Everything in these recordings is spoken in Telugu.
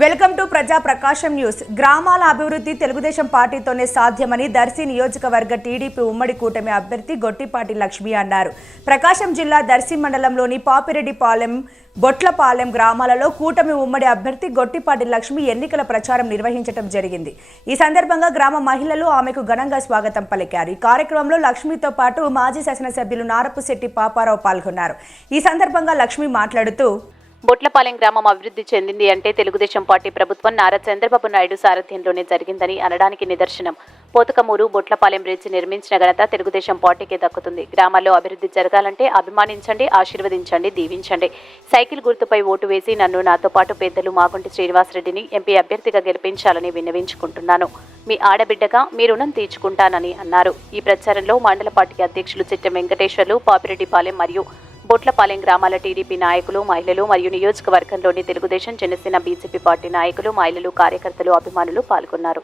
వెల్కమ్ టు ప్రజా ప్రకాశం న్యూస్. గ్రామాల అభివృద్ధి తెలుగుదేశం పార్టీతోనే సాధ్యమని దర్శి నియోజకవర్గ టీడీపీ ఉమ్మడి కూటమి అభ్యర్థి గొట్టిపాటి లక్ష్మి అన్నారు. ప్రకాశం జిల్లా దర్శి మండలంలోని పాపిరెడ్డిపాలెం, బొట్లపాలెం గ్రామాలలో కూటమి ఉమ్మడి అభ్యర్థి గొట్టిపాటి లక్ష్మి ఎన్నికల ప్రచారం నిర్వహించడం జరిగింది. ఈ సందర్భంగా గ్రామ మహిళలు ఆమెకు ఘనంగా స్వాగతం పలికారు. ఈ కార్యక్రమంలో లక్ష్మితో పాటు మాజీ శాసనసభ్యులు నారపుశెట్టి పాపారావు పాల్గొన్నారు. ఈ సందర్భంగా లక్ష్మి మాట్లాడుతూ, బొట్లపాలెం గ్రామం అభివృద్ధి చెందింది అంటే తెలుగుదేశం పార్టీ ప్రభుత్వం నారా చంద్రబాబు నాయుడు సారథ్యంలోనే జరిగిందని అనడానికి నిదర్శనం. పోతకమూరు బొట్లపాలెం బ్రిడ్జ్ నిర్మించిన ఘనత తెలుగుదేశం పార్టీకే దక్కుతుంది. గ్రామాల్లో అభివృద్ధి జరగాలంటే అభిమానించండి, ఆశీర్వదించండి, దీవించండి. సైకిల్ గుర్తుపై ఓటు వేసి నన్ను, నాతో పాటు పెద్దలు మాగుంటి శ్రీనివాసరెడ్డిని ఎంపీ అభ్యర్థిగా గెలిపించాలని విన్నవించుకుంటున్నాను. మీ ఆడబిడ్డగా మీ రుణం తీర్చుకుంటానని అన్నారు. ఈ ప్రచారంలో మండల పార్టీ అధ్యక్షులు చిట్టెం వెంకటేశ్వర్లు, పాపిరెడ్డిపాలెం మరియు బొట్లపాలెం గ్రామాల టీడీపీ నాయకులు, మహిళలు మరియు నియోజకవర్గంలోని తెలుగుదేశం, జనసేన, బీజేపీ పార్టీ నాయకులు, మహిళలు, కార్యకర్తలు, అభిమానులు పాల్గొన్నారు.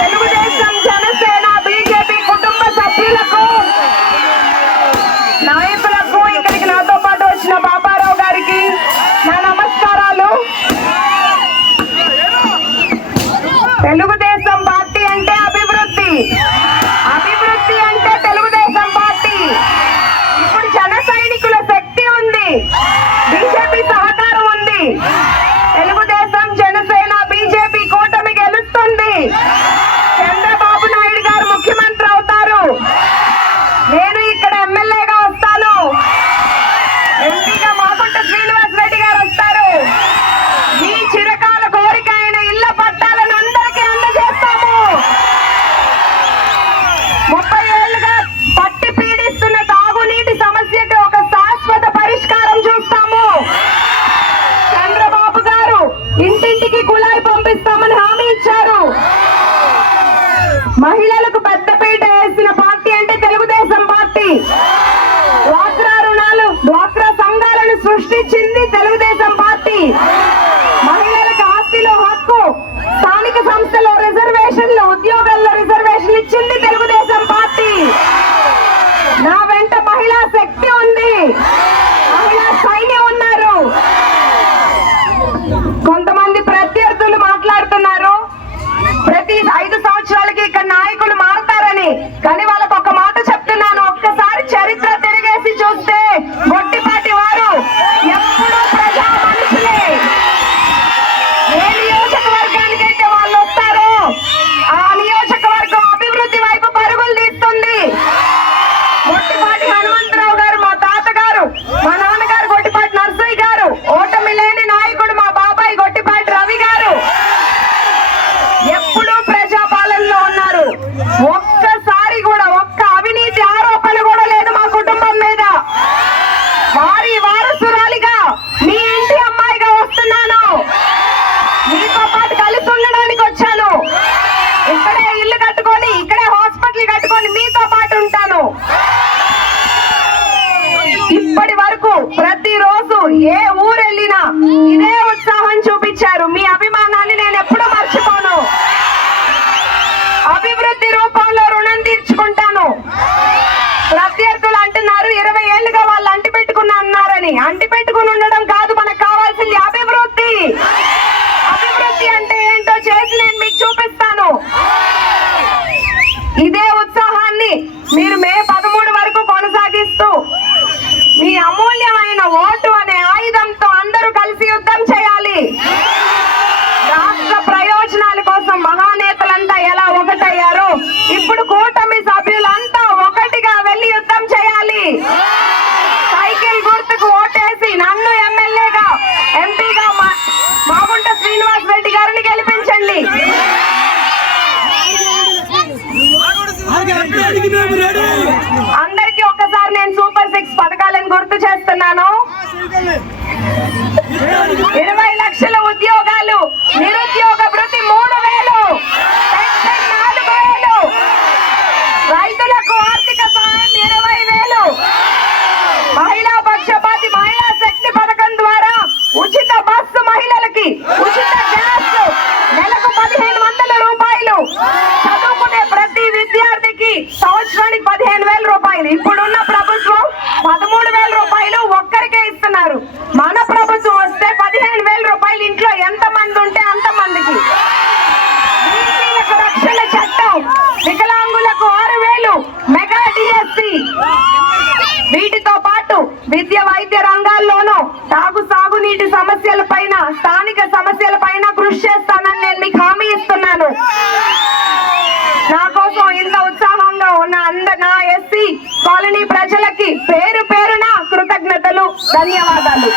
తెలుగుదేశం, జనసేన, బీజేపీ కుటుంబ సభ్యులకు, నాయకులకు, ఇక్కడికి నాతో పాటు వచ్చిన పాపారావు గారికి నా నమస్కారాలు. తెలుగుదేశం పార్టీ అంటే అభివృద్ధి, అభివృద్ధి అంటే తెలుగుదేశం పార్టీ. ఇప్పుడు జన సైనికుల శక్తి ఉంది, బీజేపీ సహకారం ఉంది. తెలుగుదేశం, జనసేన, బీజేపీ కూటమి గెలుస్తుంది. చంద్రబాబు నాయుడు గారు ముఖ్యమంత్రి అవుతారు. నేను ఇక్కడ ఎమ్మెల్యేగా వస్తాను. ఎంపీగా మాగుంట శ్రీనివాసరెడ్డి గారు వస్తారు. మీ చిరకాల కోరిక అయిన ఇళ్ల పట్టాలను అందరికీ అందజేస్తాము. 30 ఏళ్లుగా పట్టి పీడిస్తున్న తాగునీటి సమస్యకు ఒక శాశ్వత పరిష్కారం చూస్తాము. చంద్రబాబు గారు ఇంటింటికి కుళాయి పంపిస్తామని హామీ ఇచ్చారు. మహిళలకు పెద్దపీట వేసిన పార్టీ అంటే తెలుగుదేశం పార్టీ. డ్వాక్రా రుణాలు, డ్వాక్రా సంఘాలను సృష్టించింది తెలుగుదేశం పార్టీ. మహిళలకు ఆస్తిలో హక్కు, స్థానిక సంస్థలో రిజర్వేషన్లు, ఉద్యోగాల్లో రిజర్వేషన్లు ఇచ్చింది తెలుగుదేశం పార్టీ. నా వెంట మహిళా శక్తి ఉంది, మహిళా సైన్యం ఉన్నారు. కొంతమంది ప్రత్యర్థులు మాట్లాడుతున్నారు ప్రతి 5 సంవత్సరాలకి ఇక్కడ నాయకులు మారతారని. కానీ వాళ్ళకు ఒక మాట చెప్తున్నాను, ఒక్కసారి చరిత్ర తిరిగేసి చూస్తే గొట్టిపాటి వారు ఎప్పుడూ ప్రజా మనుషులే. ఏ నియోజకవర్గానికైతే వాళ్ళు వస్తారో ఆ నియోజకవర్గం అభివృద్ధి వైపు పరుగులు తీస్తుంది. గొట్టిపాటి హనుమంతరావు గారు మా తాతగారు, మా నాన్నగారు గొట్టిపాటి నర్సయ్య గారు, ఓటమి లేని నాయకుడు మా బాబాయ్ గొట్టిపాటి రవి గారు ఎప్పుడూ ప్రజాపాలనలో ఉన్నారు. ఒక్కసారి కూడా ఒక్క అవినీతి ఆరోపణ కూడా లేదు మా కుటుంబం మీద. వారి వారసురాలిగా మీ ఇంటి అమ్మాయిగా వస్తున్నాను. మీతో పాటు కలిసి ఉండడానికి వచ్చాను. ఇక్కడే ఇల్లు కట్టుకొని, ఇక్కడే హాస్పిటల్ కట్టుకొని మీతో పాటు ఉంటాను. ఇప్పటి వరకు ప్రతిరోజు ఏ ఊరు వెళ్ళినా ఇదే ఉత్సాహం చూపించారు. మీ అభిమానాన్ని నేను ఎప్పుడూ మర్చిపోను. అభివృద్ధి రూపంలో రుణం తీర్చుకుంటాను. ప్రత్యర్థులు అంటున్నారు 20 ఏళ్లుగా వాళ్ళు అంటి పెట్టుకున్నా అన్నారని. అంటి పెట్టుకుని ఉండడం కాదు, మనకు కావాల్సింది అభివృద్ధి. అభివృద్ధి అంటే ఏంటో చేసి నేను మీకు చూపిస్తాను. ఇదే ఉత్సాహాన్ని మీరు మే 13 వరకు కొనసాగిస్తూ మీ అమూల్యమైన ఓటు అనే ఆయుధంతో అందరూ కలిసి యుద్ధం చేయాలి. శ్రీనివాస్ రెడ్డి గారిని గెలిపించండి. అందరికీ ఒక్కసారి నేను సూపర్ 6 పథకాలను గుర్తు చేస్తున్నాను. 20 లక్షల ఉద్యోగాలు, నిరుద్యోగ భృతి 3,000, పెన్షన్ 4,000, రైతులకు ఆర్థిక సహాయం 20,000, మహిళా పక్షపాతి మహిళా శక్తి పథకం ద్వారా ఉచిత బస్సు మహిళలకి, ఉచిత గ్యాస్, నెలకు 1,500 రూపాయలు, చదువుకునే ప్రతి విద్యార్థికి సంవత్సరానికి 15,000 రూపాయలు. ఇప్పుడున్న ప్రభుత్వం 13,000 రూపాయలు ఒక్కరికే ఇస్తున్నారు. మన ప్రభుత్వం వస్తే 15,000 రూపాయలు ఇంట్లో ఎంత మంది ఉంటే అంత మందికి. బీసీలకు రక్షణ చట్టం, వికలాంగులకు 6,000, మెగా డిఎస్సి. వీటితో పాటు విద్య వైద్య రంగాల్లోనూ సాగునీటి సమస్యల పైన, స్థానిక సమస్యల పైన కృషి చేస్తానని నేను మీకు హామీ ఇస్తున్నాను. నా కోసం ఇంత ఉత్సాహంగా ఉన్న నా ఎస్సీ కాలనీ ప్రజలకి పేరు పేరున కృతజ్ఞతలు, ధన్యవాదాలు.